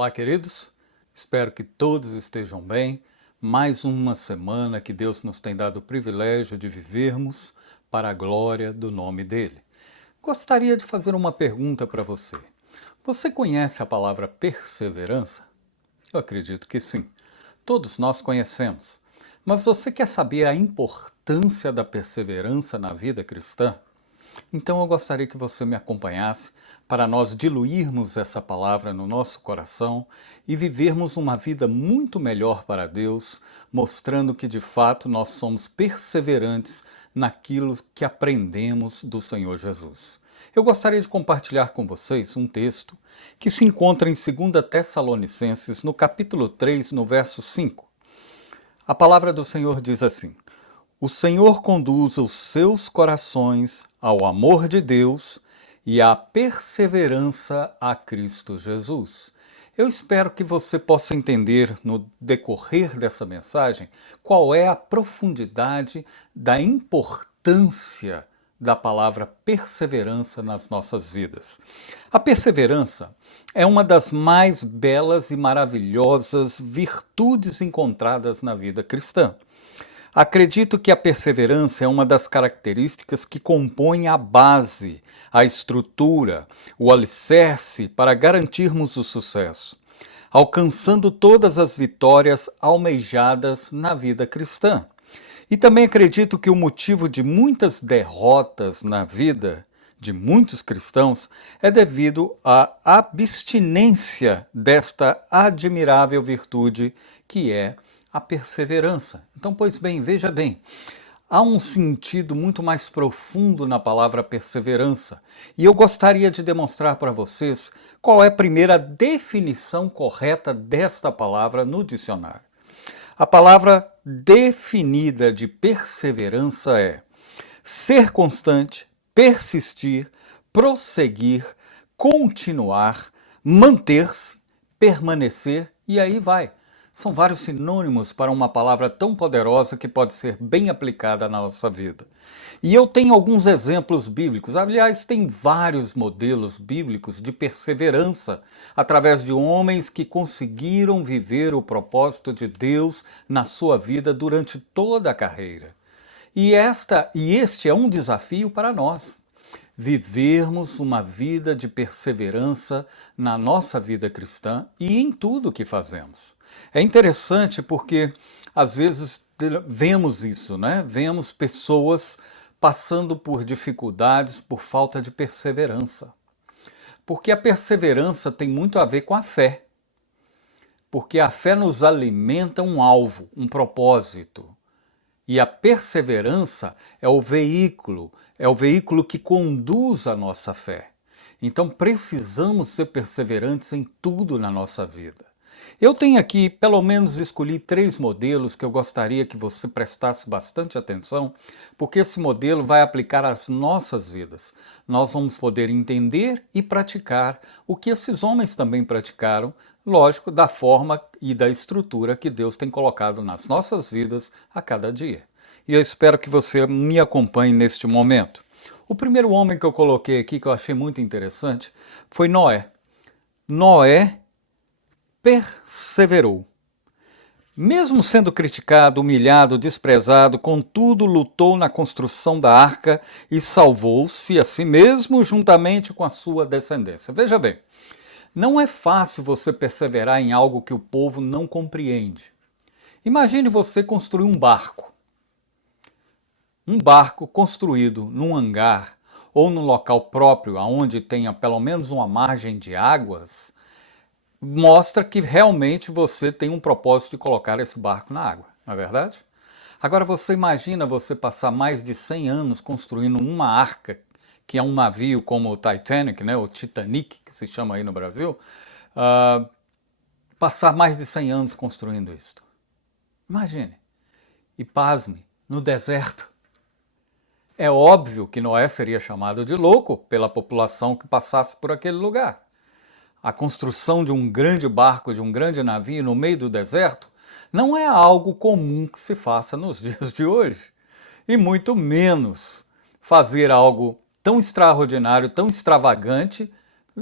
Olá, queridos. Espero que todos estejam bem. Mais uma semana que Deus nos tem dado o privilégio de vivermos para a glória do nome dele. Gostaria de fazer uma pergunta para você. Você conhece a palavra perseverança? Eu acredito que sim. Todos nós conhecemos. Mas você quer saber a importância da perseverança na vida cristã? Então eu gostaria que você me acompanhasse para nós diluirmos essa palavra no nosso coração e vivermos uma vida muito melhor para Deus, mostrando que de fato nós somos perseverantes naquilo que aprendemos do Senhor Jesus. Eu gostaria de compartilhar com vocês um texto que se encontra em 2 Tessalonicenses, no capítulo 3, no verso 5. A palavra do Senhor diz assim: O Senhor conduza os seus corações ao amor de Deus e à perseverança a Cristo Jesus. Eu espero que você possa entender no decorrer dessa mensagem qual é a profundidade da importância da palavra perseverança nas nossas vidas. A perseverança é uma das mais belas e maravilhosas virtudes encontradas na vida cristã. Acredito que a perseverança é uma das características que compõem a base, a estrutura, o alicerce para garantirmos o sucesso, alcançando todas as vitórias almejadas na vida cristã. E também acredito que o motivo de muitas derrotas na vida de muitos cristãos é devido à abstinência desta admirável virtude que é a perseverança. Então, pois bem, veja bem, há um sentido muito mais profundo na palavra perseverança. E eu gostaria de demonstrar para vocês qual é a primeira definição correta desta palavra no dicionário. A palavra definida de perseverança é ser constante, persistir, prosseguir, continuar, manter-se, permanecer e aí vai. São vários sinônimos para uma palavra tão poderosa que pode ser bem aplicada na nossa vida. E eu tenho alguns exemplos bíblicos, aliás, tem vários modelos bíblicos de perseverança, através de homens que conseguiram viver o propósito de Deus na sua vida durante toda a carreira. E este é um desafio para nós, vivermos uma vida de perseverança na nossa vida cristã e em tudo que fazemos. É interessante porque às vezes vemos isso, né? Vemos pessoas passando por dificuldades por falta de perseverança. Porque a perseverança tem muito a ver com a fé. Porque a fé nos alimenta um alvo, um propósito. E a perseverança é o veículo que conduz a nossa fé. Então precisamos ser perseverantes em tudo na nossa vida. Eu tenho aqui, pelo menos, escolhi 3 modelos que eu gostaria que você prestasse bastante atenção, porque esse modelo vai aplicar às nossas vidas. Nós vamos poder entender e praticar o que esses homens também praticaram, lógico, da forma e da estrutura que Deus tem colocado nas nossas vidas a cada dia. E eu espero que você me acompanhe neste momento. O primeiro homem que eu coloquei aqui, que eu achei muito interessante, foi Noé. Noé perseverou. Mesmo sendo criticado, humilhado, desprezado, contudo lutou na construção da arca e salvou-se a si mesmo juntamente com a sua descendência. Veja bem, não é fácil você perseverar em algo que o povo não compreende. Imagine você construir um barco. Um barco construído num hangar ou num local próprio, onde tenha pelo menos uma margem de águas, mostra que realmente você tem um propósito de colocar esse barco na água, não é verdade? Agora você imagina você passar mais de 100 anos construindo uma arca, que é um navio como o Titanic, né, o Titanic, que se chama aí no Brasil, passar mais de 100 anos construindo isto. Imagine. E pasme, no deserto. É óbvio que Noé seria chamado de louco pela população que passasse por aquele lugar. A construção de um grande barco, de um grande navio no meio do deserto, não é algo comum que se faça nos dias de hoje. E muito menos fazer algo tão extraordinário, tão extravagante,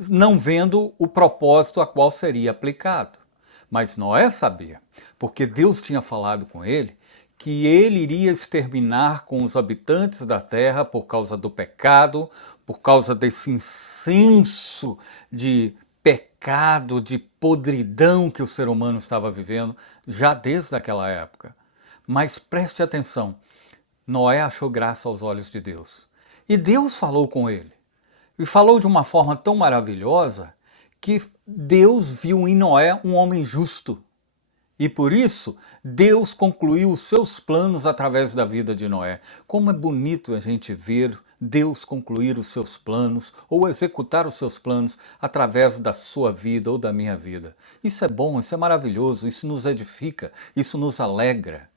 não vendo o propósito a qual seria aplicado. Mas Noé sabia, porque Deus tinha falado com ele que ele iria exterminar com os habitantes da terra por causa do pecado, por causa desse incenso de pecado, de podridão que o ser humano estava vivendo já desde aquela época. Mas preste atenção, Noé achou graça aos olhos de Deus. E Deus falou com ele. E falou de uma forma tão maravilhosa que Deus viu em Noé um homem justo. E por isso, Deus concluiu os seus planos através da vida de Noé. Como é bonito a gente ver Deus concluir os seus planos ou executar os seus planos através da sua vida ou da minha vida. Isso é bom, isso é maravilhoso, isso nos edifica, isso nos alegra.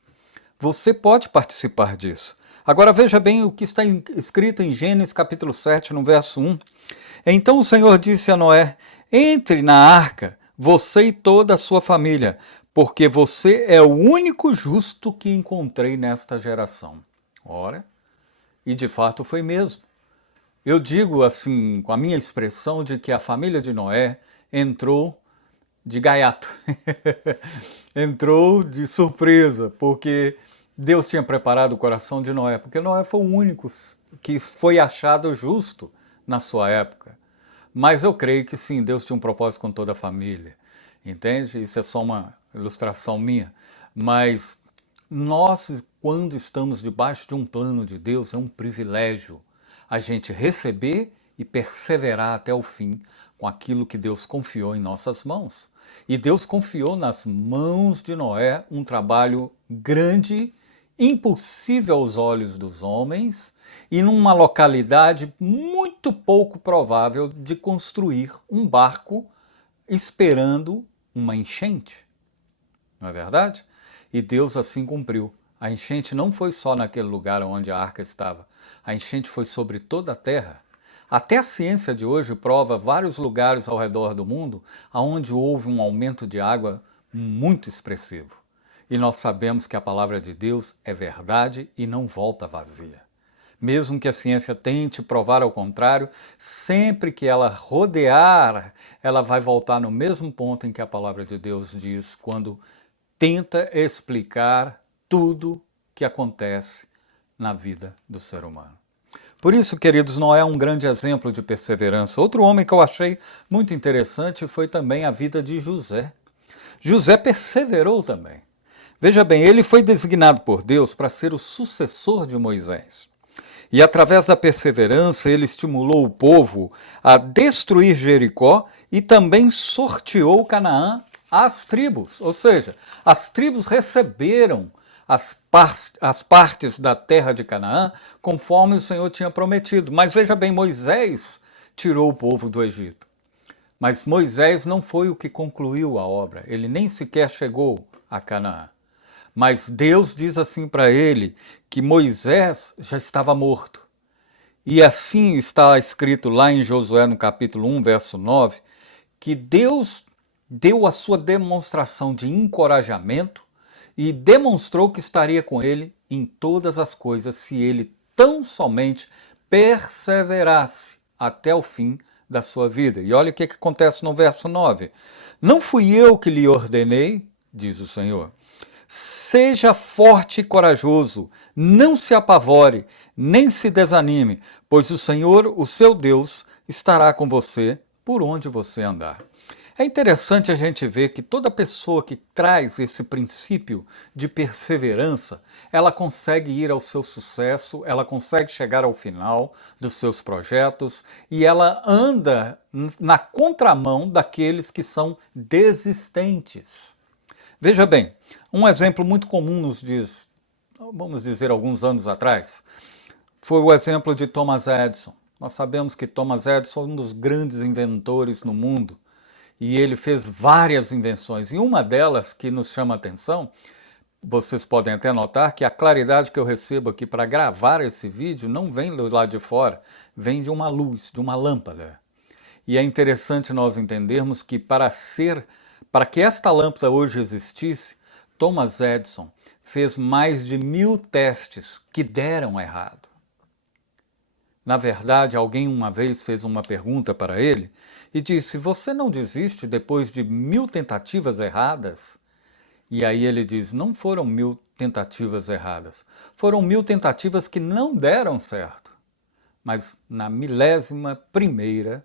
Você pode participar disso. Agora veja bem o que está escrito em Gênesis capítulo 7, no verso 1. Então o Senhor disse a Noé: entre na arca, você e toda a sua família, porque você é o único justo que encontrei nesta geração. Ora, e de fato foi mesmo. Eu digo assim, com a minha expressão, de que a família de Noé entrou de gaiato. Entrou de surpresa, porque Deus tinha preparado o coração de Noé, porque Noé foi o único que foi achado justo na sua época. Mas eu creio que sim, Deus tinha um propósito com toda a família, entende? Isso é só uma ilustração minha. Mas nós, quando estamos debaixo de um plano de Deus, é um privilégio a gente receber e perseverar até o fim com aquilo que Deus confiou em nossas mãos. E Deus confiou nas mãos de Noé um trabalho grande, impossível aos olhos dos homens, e numa localidade muito pouco provável de construir um barco esperando uma enchente. Não é verdade? E Deus assim cumpriu. A enchente não foi só naquele lugar onde a arca estava. A enchente foi sobre toda a terra. Até a ciência de hoje prova vários lugares ao redor do mundo onde houve um aumento de água muito expressivo. E nós sabemos que a palavra de Deus é verdade e não volta vazia. Mesmo que a ciência tente provar ao contrário, sempre que ela rodear, ela vai voltar no mesmo ponto em que a palavra de Deus diz, quando tenta explicar tudo que acontece na vida do ser humano. Por isso, queridos, Noé é um grande exemplo de perseverança. Outro homem que eu achei muito interessante foi também a vida de José. José perseverou também. Veja bem, ele foi designado por Deus para ser o sucessor de Moisés. E através da perseverança, ele estimulou o povo a destruir Jericó e também sorteou Canaã às tribos. Ou seja, as tribos receberam as partes da terra de Canaã conforme o Senhor tinha prometido. Mas veja bem, Moisés tirou o povo do Egito. Mas Moisés não foi o que concluiu a obra, ele nem sequer chegou a Canaã. Mas Deus diz assim para ele que Moisés já estava morto. E assim está escrito lá em Josué, no capítulo 1, verso 9, que Deus deu a sua demonstração de encorajamento e demonstrou que estaria com ele em todas as coisas se ele tão somente perseverasse até o fim da sua vida. E olha o que acontece no verso 9. Não fui eu que lhe ordenei, diz o Senhor. Seja forte e corajoso, não se apavore, nem se desanime, pois o Senhor, o seu Deus, estará com você por onde você andar. É interessante a gente ver que toda pessoa que traz esse princípio de perseverança, ela consegue ir ao seu sucesso, ela consegue chegar ao final dos seus projetos e ela anda na contramão daqueles que são desistentes. Veja bem, um exemplo muito comum nos diz, vamos dizer, alguns anos atrás, foi o exemplo de Thomas Edison. Nós sabemos que Thomas Edison é um dos grandes inventores no mundo e ele fez várias invenções. E uma delas que nos chama a atenção, vocês podem até notar que a claridade que eu recebo aqui para gravar esse vídeo não vem do lado de fora, vem de uma luz, de uma lâmpada. E é interessante nós entendermos que para que esta lâmpada hoje existisse, Thomas Edison fez mais de 1000 testes que deram errado. Na verdade, alguém uma vez fez uma pergunta para ele e disse: você não desiste depois de 1000 tentativas erradas? E aí ele diz: não foram 1000 tentativas erradas, foram 1000 tentativas que não deram certo, mas na 1000ª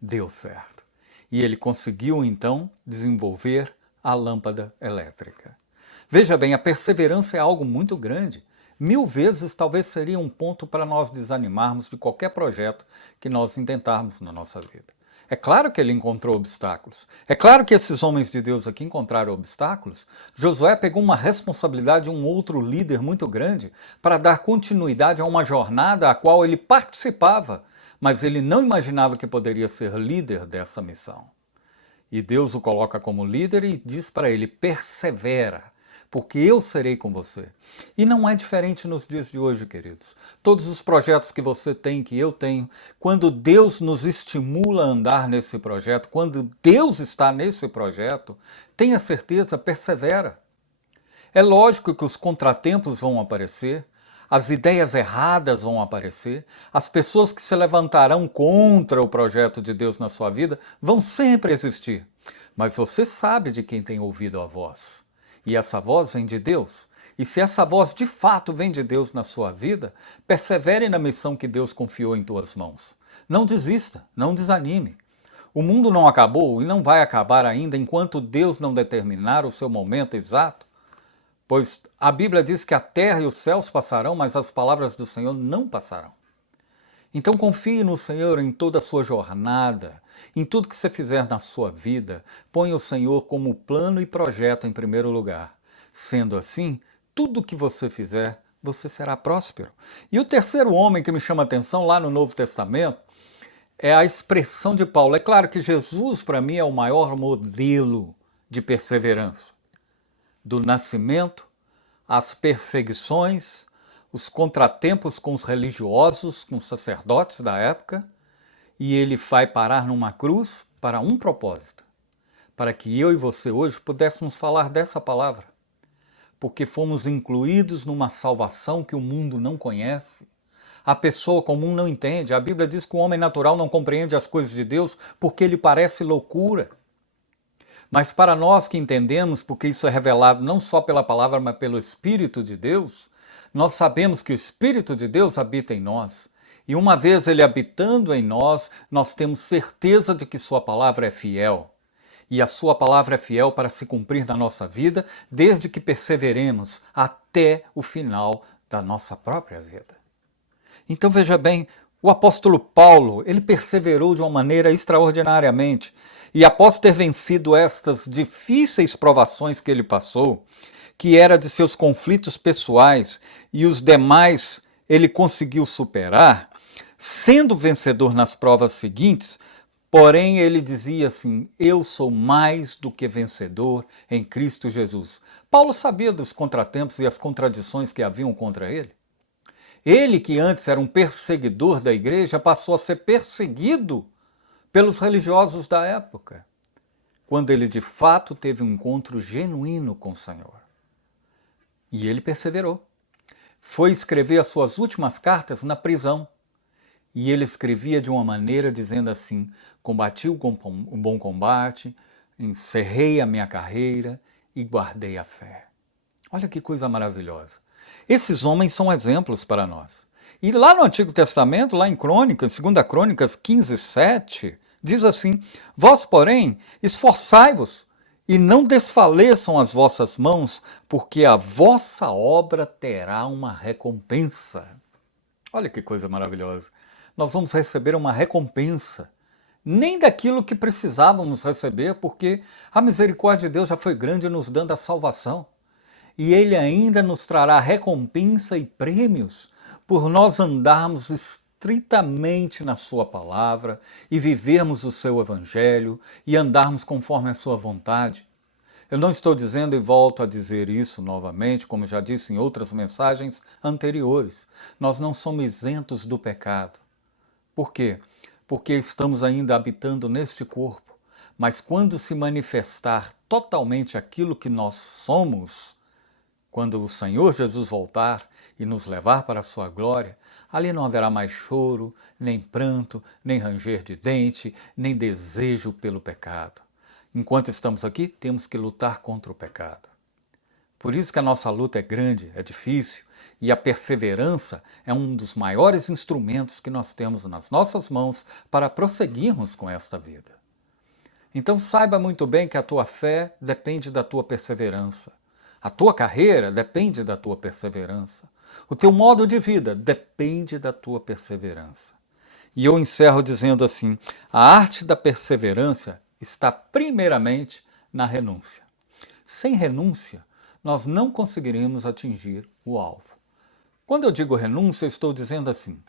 deu certo. E ele conseguiu então desenvolver a lâmpada elétrica. Veja bem, a perseverança é algo muito grande. 1000 vezes talvez seria um ponto para nós desanimarmos de qualquer projeto que nós intentarmos na nossa vida. É claro que ele encontrou obstáculos. É claro que esses homens de Deus aqui encontraram obstáculos. Josué pegou uma responsabilidade de um outro líder muito grande para dar continuidade a uma jornada a qual ele participava, mas ele não imaginava que poderia ser líder dessa missão. E Deus o coloca como líder e diz para ele: persevera, porque eu serei com você. E não é diferente nos dias de hoje, queridos. Todos os projetos que você tem, que eu tenho, quando Deus nos estimula a andar nesse projeto, quando Deus está nesse projeto, tenha certeza, persevera. É lógico que os contratempos vão aparecer, as ideias erradas vão aparecer, as pessoas que se levantarão contra o projeto de Deus na sua vida vão sempre existir. Mas você sabe de quem tem ouvido a voz. E essa voz vem de Deus. E se essa voz de fato vem de Deus na sua vida, persevere na missão que Deus confiou em tuas mãos. Não desista, não desanime. O mundo não acabou e não vai acabar ainda enquanto Deus não determinar o seu momento exato, pois a Bíblia diz que a terra e os céus passarão, mas as palavras do Senhor não passarão. Então confie no Senhor em toda a sua jornada, em tudo que você fizer na sua vida, ponha o Senhor como plano e projeto em primeiro lugar. Sendo assim, tudo que você fizer, você será próspero. E o terceiro homem que me chama a atenção lá no Novo Testamento é a expressão de Paulo. É claro que Jesus, para mim, é o maior modelo de perseverança. Do nascimento, as perseguições, os contratempos com os religiosos, com os sacerdotes da época, e ele vai parar numa cruz para um propósito, para que eu e você hoje pudéssemos falar dessa palavra, porque fomos incluídos numa salvação que o mundo não conhece. A pessoa comum não entende. A Bíblia diz que o homem natural não compreende as coisas de Deus porque lhe parece loucura. Mas para nós que entendemos, porque isso é revelado não só pela palavra, mas pelo Espírito de Deus, nós sabemos que o Espírito de Deus habita em nós. E uma vez ele habitando em nós, nós temos certeza de que sua palavra é fiel. E a sua palavra é fiel para se cumprir na nossa vida, desde que perseveremos até o final da nossa própria vida. Então veja bem, o apóstolo Paulo, ele perseverou de uma maneira extraordinariamente. E após ter vencido estas difíceis provações que ele passou, que era de seus conflitos pessoais e os demais ele conseguiu superar, sendo vencedor nas provas seguintes, porém ele dizia assim: eu sou mais do que vencedor em Cristo Jesus. Paulo sabia dos contratempos e as contradições que haviam contra ele. Ele, que antes era um perseguidor da igreja, passou a ser perseguido pelos religiosos da época, quando ele de fato teve um encontro genuíno com o Senhor. E ele perseverou. Foi escrever as suas últimas cartas na prisão. E ele escrevia de uma maneira dizendo assim: combati o bom combate, encerrei a minha carreira e guardei a fé. Olha que coisa maravilhosa. Esses homens são exemplos para nós. E lá no Antigo Testamento, lá em Crônicas, 2 Crônicas 15:7, diz assim: vós, porém, esforçai-vos e não desfaleçam as vossas mãos, porque a vossa obra terá uma recompensa. Olha que coisa maravilhosa. Nós vamos receber uma recompensa. Nem daquilo que precisávamos receber, porque a misericórdia de Deus já foi grande nos dando a salvação. E Ele ainda nos trará recompensa e prêmios por nós andarmos estritamente na Sua palavra e vivermos o Seu Evangelho e andarmos conforme a Sua vontade. Eu não estou dizendo, e volto a dizer isso novamente, como já disse em outras mensagens anteriores, nós não somos isentos do pecado. Por quê? Porque estamos ainda habitando neste corpo, mas quando se manifestar totalmente aquilo que nós somos, Quando o Senhor Jesus voltar e nos levar para a sua glória, ali não haverá mais choro, nem pranto, nem ranger de dente, nem desejo pelo pecado. Enquanto estamos aqui, temos que lutar contra o pecado. Por isso que a nossa luta é grande, é difícil, e a perseverança é um dos maiores instrumentos que nós temos nas nossas mãos para prosseguirmos com esta vida. Então saiba muito bem que a tua fé depende da tua perseverança. A tua carreira depende da tua perseverança. O teu modo de vida depende da tua perseverança. E eu encerro dizendo assim: a arte da perseverança está primeiramente na renúncia. Sem renúncia, nós não conseguiremos atingir o alvo. Quando eu digo renúncia, estou dizendo assim: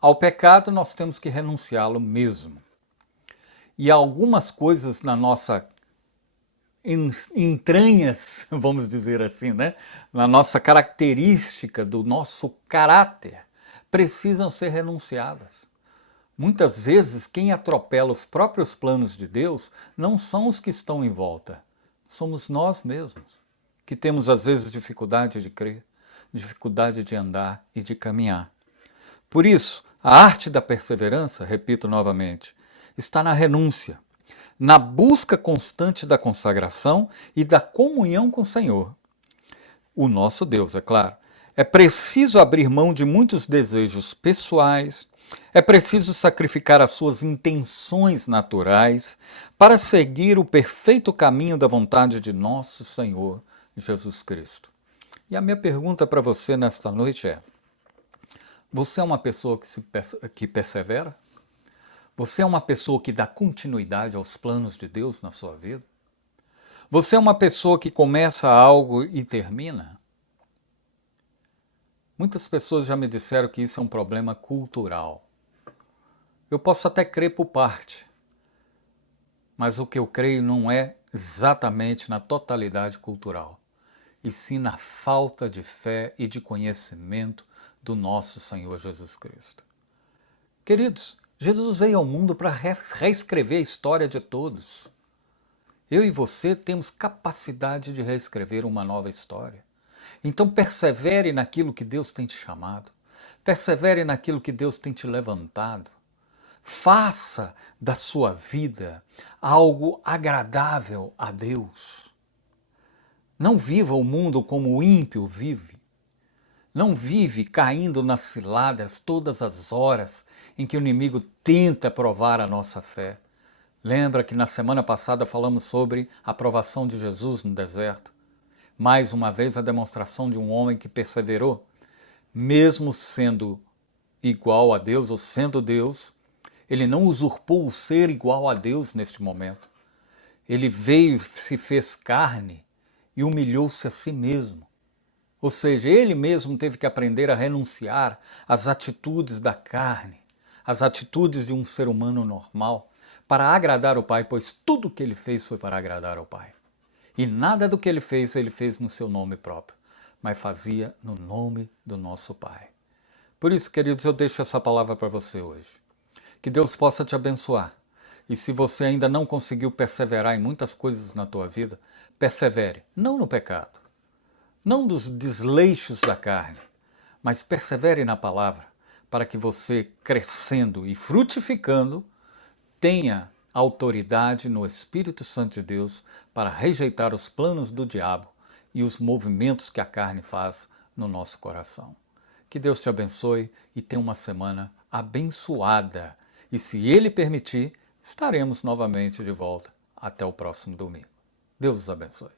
ao pecado nós temos que renunciá-lo mesmo. E há algumas coisas na nossa entranhas, vamos dizer assim, né? Na nossa característica, do nosso caráter, precisam ser renunciadas. Muitas vezes, quem atropela os próprios planos de Deus não são os que estão em volta, somos nós mesmos, que temos às vezes dificuldade de crer, dificuldade de andar e de caminhar. Por isso, a arte da perseverança, repito novamente, está na renúncia, na busca constante da consagração e da comunhão com o Senhor, o nosso Deus, é claro. É preciso abrir mão de muitos desejos pessoais, é preciso sacrificar as suas intenções naturais para seguir o perfeito caminho da vontade de nosso Senhor Jesus Cristo. E a minha pergunta para você nesta noite é: você é uma pessoa que persevera? Você é uma pessoa que dá continuidade aos planos de Deus na sua vida? Você é uma pessoa que começa algo e termina? Muitas pessoas já me disseram que isso é um problema cultural. Eu posso até crer por parte, mas o que eu creio não é exatamente na totalidade cultural, e sim na falta de fé e de conhecimento do nosso Senhor Jesus Cristo. Queridos, Jesus veio ao mundo para reescrever a história de todos. Eu e você temos capacidade de reescrever uma nova história. Então persevere naquilo que Deus tem te chamado. Persevere naquilo que Deus tem te levantado. Faça da sua vida algo agradável a Deus. Não viva o mundo como o ímpio vive. Não vive caindo nas ciladas todas as horas em que o inimigo tenta provar a nossa fé. Lembra que na semana passada falamos sobre a provação de Jesus no deserto? Mais uma vez a demonstração de um homem que perseverou, mesmo sendo igual a Deus ou sendo Deus, ele não usurpou o ser igual a Deus neste momento. Ele veio, se fez carne e humilhou-se a si mesmo. Ou seja, ele mesmo teve que aprender a renunciar às atitudes da carne, às atitudes de um ser humano normal, para agradar o Pai, pois tudo o que ele fez foi para agradar ao Pai. E nada do que ele fez no seu nome próprio, mas fazia no nome do nosso Pai. Por isso, queridos, eu deixo essa palavra para você hoje. Que Deus possa te abençoar. E se você ainda não conseguiu perseverar em muitas coisas na tua vida, persevere, não no pecado, não dos desleixos da carne, mas persevere na palavra, para que você, crescendo e frutificando, tenha autoridade no Espírito Santo de Deus para rejeitar os planos do diabo e os movimentos que a carne faz no nosso coração. Que Deus te abençoe e tenha uma semana abençoada. E se Ele permitir, estaremos novamente de volta. Até o próximo domingo. Deus os abençoe.